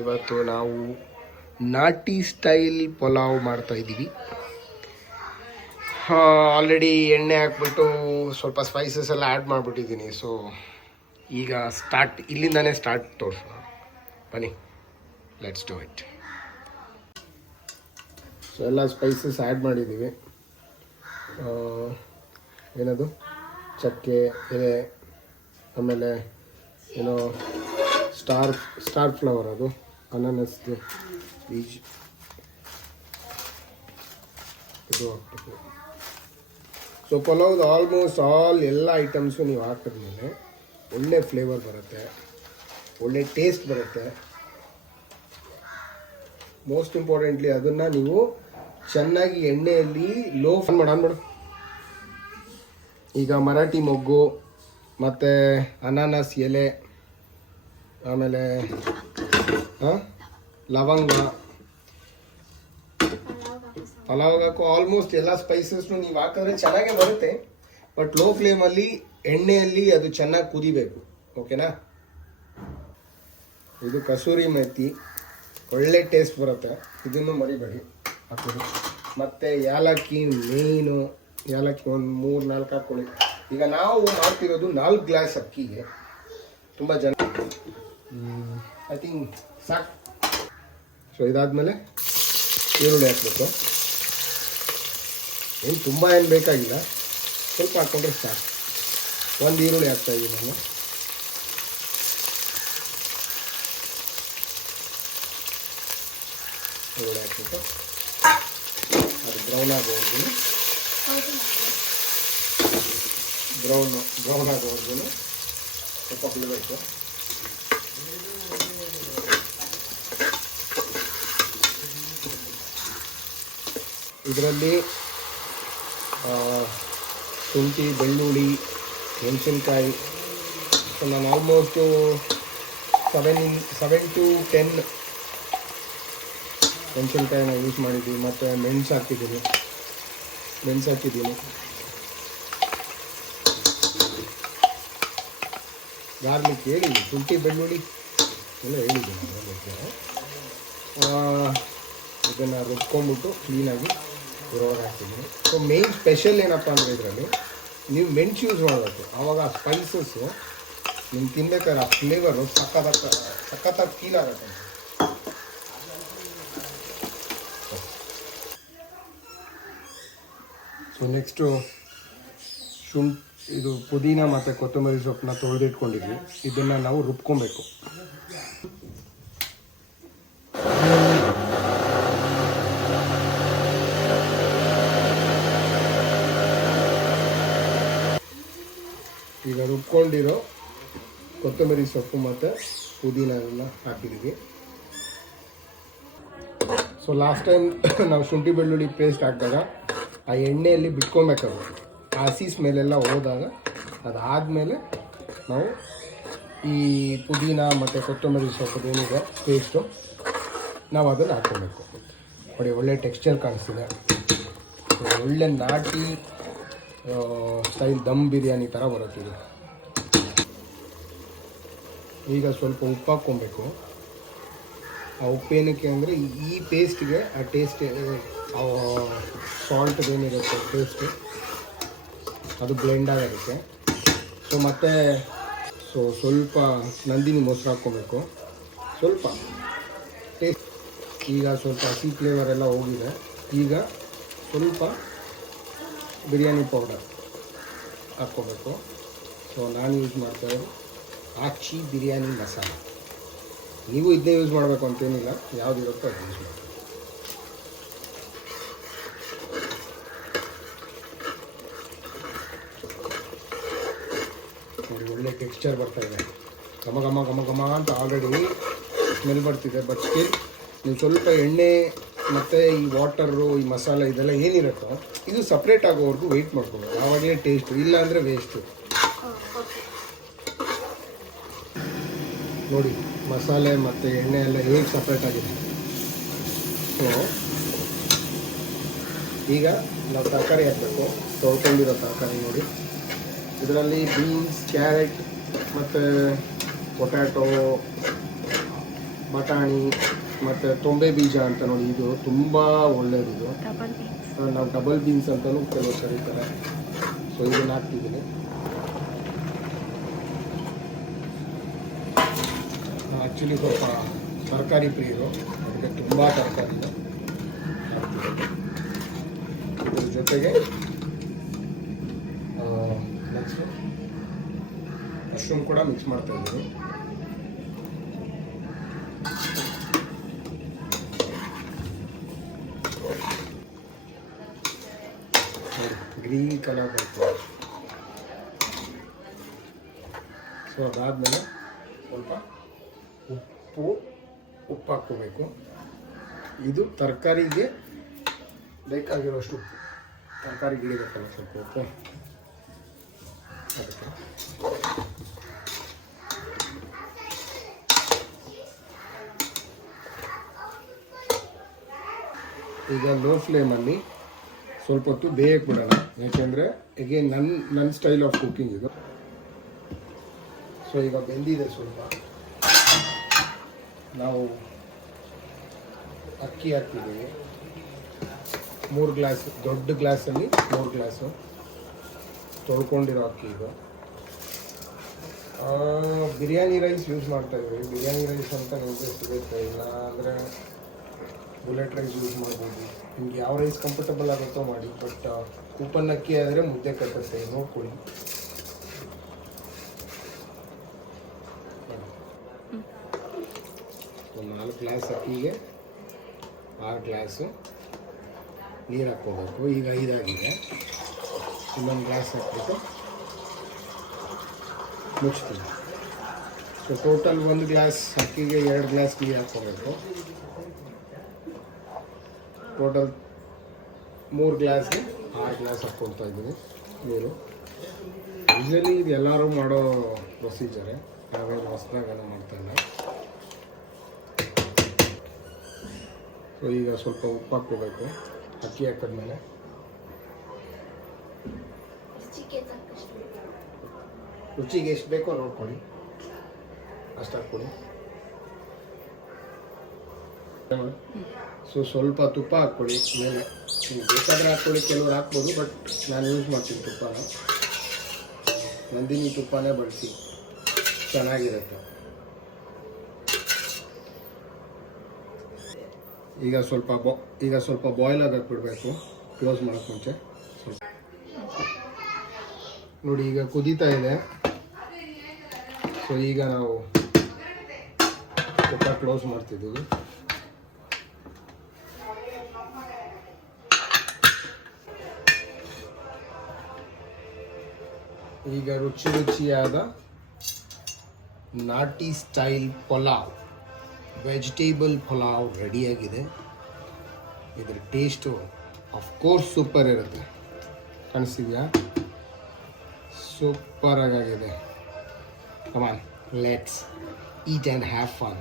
ಇವತ್ತು ನಾವು ನಾಟಿ ಸ್ಟೈಲ್ ಪಲಾವ್ ಮಾಡ್ತಾಯಿದ್ದೀವಿ. ಆಲ್ರೆಡಿ ಎಣ್ಣೆ ಹಾಕ್ಬಿಟ್ಟು ಸ್ವಲ್ಪ ಸ್ಪೈಸಸ್ ಎಲ್ಲ ಆ್ಯಡ್ ಮಾಡಿಬಿಟ್ಟಿದ್ದೀನಿ. ಸೊ ಈಗ ಇಲ್ಲಿಂದಾನೇ ಸ್ಟಾರ್ಟ್ ತೋರಿಸೋಣ ಬನ್ನಿ, ಲೆಟ್ಸ್ ಡೂ ಇಟ್. ಸೊ ಎಲ್ಲ ಸ್ಪೈಸಸ್ ಆ್ಯಡ್ ಮಾಡಿದ್ದೀವಿ. ಏನದು ಚಕ್ಕೆ ಎಲೆ, ಆಮೇಲೆ ಏನೋ ಸ್ಟಾರ್ ಫ್ಲವರ್, ಅದು ಅನಾನಸ್ದು ಬೀಜ, ಇದು ಹಾಕ್ಬೇಕು. ಸೊ ಪಲಾವ್ದು ಆಲ್ಮೋಸ್ಟ್ ಎಲ್ಲ ಐಟಮ್ಸು ನೀವು ಹಾಕಿದ್ಮೇಲೆ ಒಳ್ಳೆ ಫ್ಲೇವರ್ ಬರುತ್ತೆ, ಒಳ್ಳೆ ಟೇಸ್ಟ್ ಬರುತ್ತೆ. ಮೋಸ್ಟ್ ಇಂಪಾರ್ಟೆಂಟ್ಲಿ ಅದನ್ನು ನೀವು ಚೆನ್ನಾಗಿ ಎಣ್ಣೆಯಲ್ಲಿ ಲೋ ಫ್ಲೇಮ್ ಮಾಡಾನ್ಬಿಡು. ಈಗ ಮರಾಠಿ ಮೊಗ್ಗು ಮತ್ತು ಅನಾನಸ್ ಎಲೆ, ಆಮೇಲೆ ಲವಂಗ, ಪಲಾವ್ಗಾಕು ಆಲ್ಮೋಸ್ಟ್ ಎಲ್ಲ ಸ್ಪೈಸಸ್ನು ನೀವು ಹಾಕಿದ್ರೆ ಚೆನ್ನಾಗೇ ಬರುತ್ತೆ. ಬಟ್ ಲೋ ಫ್ಲೇಮಲ್ಲಿ ಎಣ್ಣೆಯಲ್ಲಿ ಅದು ಚೆನ್ನಾಗಿ ಕುದಿಬೇಕು, ಓಕೆನಾ. ಇದು ಕಸೂರಿ ಮೆಥಿ, ಒಳ್ಳೆ ಟೇಸ್ಟ್ ಬರುತ್ತೆ, ಇದನ್ನು ಮರಿಬೇಡಿ ಹಾಕೋದು. ಮತ್ತು ಯಾಲಕ್ಕಿ ಮೇಯ್ನು, ಯಾಲಕ್ಕಿ ಒಂದು 3-4 ಹಾಕ್ಕೊಳ್ಳಿ. ಈಗ ನಾವು ಮಾಡ್ತಿರೋದು 4 ಗ್ಲಾಸ್ ಅಕ್ಕಿಗೆ, ತುಂಬ ಜನ ಐ ಥಿಂಕ್ ಸಾಕು. ಸೊ ಇದಾದಮೇಲೆ ಈರುಳ್ಳಿ ಹಾಕಬೇಕು. ಏನು ತುಂಬ ಏನು ಬೇಕಾಗಿಲ್ಲ, ಸ್ವಲ್ಪ ಹಾಕ್ಕೊಂಡ್ರೆ ಸಾಕು. 1 ಈರುಳ್ಳಿ ಹಾಕ್ತಾಯಿದ್ದೀನಿ ನಾನು. ಈರುಳ್ಳಿ ಹಾಕ್ಬಿಟ್ಟು ಅದು ಬ್ರೌನ್ ಆಗೋವರೆಗೂ ಸ್ವಲ್ಪ ಬಿಡಬೇಕು. ಇದರಲ್ಲಿ ಶುಂಠಿ, ಬೆಳ್ಳುಳ್ಳಿ, ಮೆಣಸಿನ್ಕಾಯಿ, ನಾನು ಆಲ್ಮೋಸ್ಟು 7 to 10 ಮೆಣಸಿನ್ಕಾಯಿನ ಯೂಸ್ ಮಾಡಿದ್ದೀವಿ. ಮತ್ತು ಮೆಣಸು ಹಾಕಿದ್ದೀನಿ. ಗಾರ್ಲಿಕ್ ಹೇಳಿ, ಶುಂಠಿ ಬೆಳ್ಳುಳ್ಳಿ ಎಲ್ಲ ಹೇಳಿದ್ದೀನಿ. ಇದನ್ನು ರುಬ್ಕೊಂಡ್ಬಿಟ್ಟು ಕ್ಲೀನಾಗಿ ಇದ್ರೊಳಗೆ ಹಾಕ್ತಿದ್ದೀನಿ. ಸೊ ಮೇನ್ ಸ್ಪೆಷಲ್ ಏನಪ್ಪ ಅಂದರೆ ಇದರಲ್ಲಿ ನೀವು ಮೆಣಸು ಯೂಸ್ ಮಾಡಬೇಕು. ಆವಾಗ ಆ ಸ್ಪೈಸಸ್ಸು ನಿಮ್ಗೆ ತಿನ್ಬೇಕಾದ್ರೆ ಆ ಫ್ಲೇವರು ಸಖತ್ತಾಗಿ ಫೀಲ್ ಆಗುತ್ತೆ. ಸೊ ನೆಕ್ಸ್ಟು ಇದು ಪುದೀನ ಮತ್ತು ಕೊತ್ತಂಬರಿ ಸೊಪ್ಪನ್ನ ತೊಳೆದಿಟ್ಕೊಂಡಿದ್ವಿ. ಇದನ್ನು ನಾವು ರುಬ್ಕೊಬೇಕು. ಈಗ ರುಬ್ಕೊಂಡಿರೋ ಕೊತ್ತಂಬರಿ ಸೊಪ್ಪು ಮತ್ತು ಪುದೀನನ್ನ ಹಾಕಿದ್ದೀವಿ. ಸೊ ಲಾಸ್ಟ್ ಟೈಮ್ ನಾವು ಶುಂಠಿ ಬೆಳ್ಳುಳ್ಳಿ ಪೇಸ್ಟ್ ಹಾಕಿದಾಗ ಆ ಎಣ್ಣೆಯಲ್ಲಿ ಬಿಟ್ಕೊಬೇಕಾಗುತ್ತೆ. ಆ ಹಸಿ ಸ್ಮೆಲ್ಲೆಲ್ಲ ಹೋದಾಗ ಅದಾದಮೇಲೆ ನಾವು ಈ ಪುದೀನ ಮತ್ತು ಕೊತ್ತಂಬರಿ ಸೊಪ್ಪದೇನಿದೆ ಪೇಸ್ಟು ನಾವು ಅದನ್ನು ಹಾಕ್ಕೊಬೇಕು. ನೋಡಿ, ಒಳ್ಳೆ ಟೆಕ್ಸ್ಚರ್ ಕಾಣಿಸ್ತಿದೆ. ಒಳ್ಳೆ ನಾಟಿ ಸ್ಟೈಲ್ ದಮ್ ಬಿರಿಯಾನಿ ಥರ ಬರುತ್ತಿದೆ. ಈಗ ಸ್ವಲ್ಪ ಉಪ್ಪು ಹಾಕ್ಕೊಬೇಕು. ಆ ಉಪ್ಪೇನಕ್ಕೆ ಅಂದರೆ ಈ ಪೇಸ್ಟ್ಗೆ ಆ ಟೇಸ್ಟ್, ಸಾಲ್ಟ್ದೇನಿರುತ್ತೆ ಟೇಸ್ಟು ಅದು ಬ್ಲೆಂಡ್ ಆಗೋದಕ್ಕೆ. ಸೊ ಮತ್ತು ಸ್ವಲ್ಪ ನಂದಿನಿ ಮೊಸರು ಹಾಕ್ಕೊಬೇಕು, ಸ್ವಲ್ಪ ಟೇಸ್ಟ್. ಈಗ ಸ್ವಲ್ಪ ಹಸಿ ಫ್ಲೇವರ್ ಎಲ್ಲ ಹೋಗಿದೆ. ಈಗ ಸ್ವಲ್ಪ ಬಿರಿಯಾನಿ ಪೌಡರ್ ಹಾಕ್ಕೋಬೇಕು. ಸೊ ನಾನು ಯೂಸ್ ಮಾಡ್ತಾಯಿರೋದು ಆಚಿ ಬಿರಿಯಾನಿ ಮಸಾಲ. ನೀವು ಇದನ್ನೇ ಯೂಸ್ ಮಾಡಬೇಕು ಅಂತೇನಿಲ್ಲ, ಯಾವುದಿರುತ್ತೋ ಅದು ಯೂಸ್ ಮಾಡಿ. ನೋಡಿ, ಒಳ್ಳೆ ಟೆಕ್ಸ್ಚರ್ ಬರ್ತಾಯಿದೆ. ಘಮ ಘಮ ಘಮ ಘಮ ಅಂತ ಆಲ್ರೆಡಿ ಸ್ಮೆಲ್ ಬರ್ತಿದೆ. ಬಟ್ ಸ್ಟಿಲ್ ನೀವು ಸ್ವಲ್ಪ ಎಣ್ಣೆ ಮತ್ತು ಈ ವಾಟರು, ಈ ಮಸಾಲೆ ಇದೆಲ್ಲ ಏನಿರುತ್ತೋ ಇದು ಸಪ್ರೇಟ್ ಆಗೋವರೆಗೂ ವೆಯ್ಟ್ ಮಾಡ್ಕೋಬೇಕು. ಆವಾಗಲೇ ಟೇಸ್ಟು, ಇಲ್ಲ ಅಂದರೆ ವೇಸ್ಟು. ನೋಡಿ ಮಸಾಲೆ ಮತ್ತು ಎಣ್ಣೆ ಎಲ್ಲ ಹೇಗೆ ಸಪ್ರೇಟ್ ಆಗಿದೆ. ಸೊ ಈಗ ನಾವು ತರಕಾರಿ ಹಾಕಬೇಕು. ತೊಳ್ಕೊಂಡಿರೋ ತರಕಾರಿ ನೋಡಿ, ಇದರಲ್ಲಿ ಬೀನ್ಸ್, ಕ್ಯಾರೆಟ್ ಮತ್ತು ಪೊಟ್ಯಾಟೊ, ಬಟಾಣಿ ಮತ್ತು ತೊಂಬೆ ಬೀಜ ಅಂತ ನೋಡಿ, ಇದು ತುಂಬ ಒಳ್ಳೆಯದಿದು. ನಾವು ಡಬಲ್ ಬೀನ್ಸ್ ಅಂತಲೂ ಕೆಲವು ಕರೀತಾರೆ. ಸೊ ಇದನ್ನು ಹಾಕ್ತಿದ್ದೀನಿ. ಆ್ಯಕ್ಚುಲಿ ಸ್ವಲ್ಪ ತರಕಾರಿ ಪ್ರಿಯರು, ಅದಕ್ಕೆ ತುಂಬ ತರಕಾರಿ ಹಾಕ್ತೀನಿ. ಇದ್ರ ಜೊತೆಗೆ ನೆಕ್ಸ್ಟು ಮಶ್ರೂಮ್ ಕೂಡ ಮಿಕ್ಸ್ ಮಾಡ್ತಾ ಇದ್ದೀನಿ. ಗ್ರೀನ್ ಕಲರ್ ಬರ್ತದೆ. ಸೊ ಅದಾದಮೇಲೆ ಸ್ವಲ್ಪ ಉಪ್ಪು ಹಾಕ್ಕೋಬೇಕು. ಇದು ತರಕಾರಿಗೆ ಬೇಕಾಗಿರೋಷ್ಟು ಉಪ್ಪು, ತರಕಾರಿ ಗಿಡಬೇಕಲ್ಲ ಸ್ವಲ್ಪ ಉಪ್ಪು. ಅದಕ್ಕೆ ಈಗ ಲೋ ಫ್ಲೇಮಲ್ಲಿ ಸ್ವಲ್ಪ ಹೊತ್ತು ಬೇಯಕ್ಕೆ ಬಿಡೋಣ, ಯಾಕೆಂದರೆ ಎಗೇನ್ ನನ್ನ ಸ್ಟೈಲ್ ಆಫ್ ಕುಕ್ಕಿಂಗ್ ಇದು. ಸೊ ಈಗ ಬೆಂದಿದೆ ಸ್ವಲ್ಪ. ನಾವು ಅಕ್ಕಿ ಹಾಕ್ತಿದ್ದೀವಿ 3 ಗ್ಲಾಸ್, ದೊಡ್ಡ ಗ್ಲಾಸಲ್ಲಿ 3 ಗ್ಲಾಸು ತೊಳ್ಕೊಂಡಿರೋ ಅಕ್ಕಿ ಇದು. ಬಿರಿಯಾನಿ ರೈಸ್ ಯೂಸ್ ಮಾಡ್ತಾಯಿದ್ವಿ. ಬಿರಿಯಾನಿ ರೈಸ್ ಅಂತ ನಿಮಗೆ ಸಿಗುತ್ತೆ, ಇಲ್ಲ ಅಂದರೆ ಬುಲೆಟ್ ರೈಸ್ ಯೂಸ್ ಮಾಡ್ಬೋದು. ನಿಮ್ಗೆ ಯಾವ ರೈಸ್ ಕಂಫರ್ಟಬಲ್ ಆಗುತ್ತೋ ಮಾಡಿ. ಬಟ್ ಕೂಪನ್ ಅಕ್ಕಿ ಆದರೆ ಮುದ್ದೆ ಕಟ್ಟುತ್ತೆ, ನೋಡ್ಕೊಳ್ಳಿ. ಒಂದು 4 ಗ್ಲಾಸ್ ಅಕ್ಕಿಗೆ 6 ಗ್ಲಾಸು ನೀರು ಹಾಕ್ಕೋಬೇಕು. ಈಗ 5 ಆಗಿದೆ. ಇನ್ನೊಂದು ಗ್ಲಾಸ್ ಹಾಕ್ಬಿಟ್ಟು ಮುಚ್ತೀವಿ. ಸೊ ಟೋಟಲ್ 1 ಗ್ಲಾಸ್ ಅಕ್ಕಿಗೆ 2 ಗ್ಲಾಸ್ ನೀರು ಹಾಕ್ಕೋಬೇಕು. ಟೋಟಲ್ 3 ಗ್ಲಾಸ್ಗೆ 6 ಗ್ಲಾಸ್ ಹಾಕ್ಕೊಳ್ತಾ ಇದ್ದೀವಿ ನೀರು. ಯೂಶಲಿ ಇದು ಎಲ್ಲರೂ ಮಾಡೋ ಪ್ರೊಸೀಜರೇ, ನಾವೇನು ಹೊಸದಾಗೆಲ್ಲ ಮಾಡ್ತಾಯಿಲ್ಲ. ಸೊ ಈಗ ಸ್ವಲ್ಪ ಉಪ್ಪು ಹಾಕ್ಕೋಬೇಕು ಅಕ್ಕಿ ಹಾಕಿದ್ಮೇಲೆ. ರುಚಿಗೆ ಎಷ್ಟು ಬೇಕೋ ನೋಡ್ಕೊಳ್ಳಿ, ಅಷ್ಟು ಹಾಕ್ಕೊಳ್ಳಿ. ಸೊ ಸ್ವಲ್ಪ ತುಪ್ಪ ಹಾಕ್ಕೊಳ್ಳಿ ಮೇಲೆ. ನೀವು ಬೇಕಾದರೆ ಹಾಕ್ಕೊಳ್ಳಿ, ಕೆಲವರು ಹಾಕ್ಬೋದು, ಬಟ್ ನಾನು ಯೂಸ್ ಮಾಡ್ತೀನಿ ತುಪ್ಪನ. ನಂದಿನಿ ತುಪ್ಪನೇ ಬಳಸಿ, ಚೆನ್ನಾಗಿರುತ್ತೆ. ಈಗ ಸ್ವಲ್ಪ ಬಾಯ್ಲ್ ಆಗಕ್ಕೆ ಬಿಡಬೇಕು, ಕ್ಲೋಸ್ ಮಾಡೋಕ್ಕೆ ಮುಂಚೆ. ಸ್ವಲ್ಪ ನೋಡಿ ಈಗ ಕುದೀತಾ ಇದೆ. ಸೊ ಈಗ ನಾವು ತುಪ್ಪ ಕ್ಲೋಸ್ ಮಾಡ್ತಿದ್ದೀವಿ. ಈಗ ರುಚಿಯಾದ ನಾಟಿ ಸ್ಟೈಲ್ ಪಲಾವ್, ವೆಜಿಟೇಬಲ್ ಪಲಾವ್ ರೆಡಿಯಾಗಿದೆ. ಇದರ ಟೇಸ್ಟು ಆಫ್ಕೋರ್ಸ್ ಸೂಪರ್ ಇರುತ್ತೆ. ಕಾಣಿಸ್ತಿದೆಯಾ? ಸೂಪರ್ ಆಗಿದೆ. Come on, let's eat and have fun.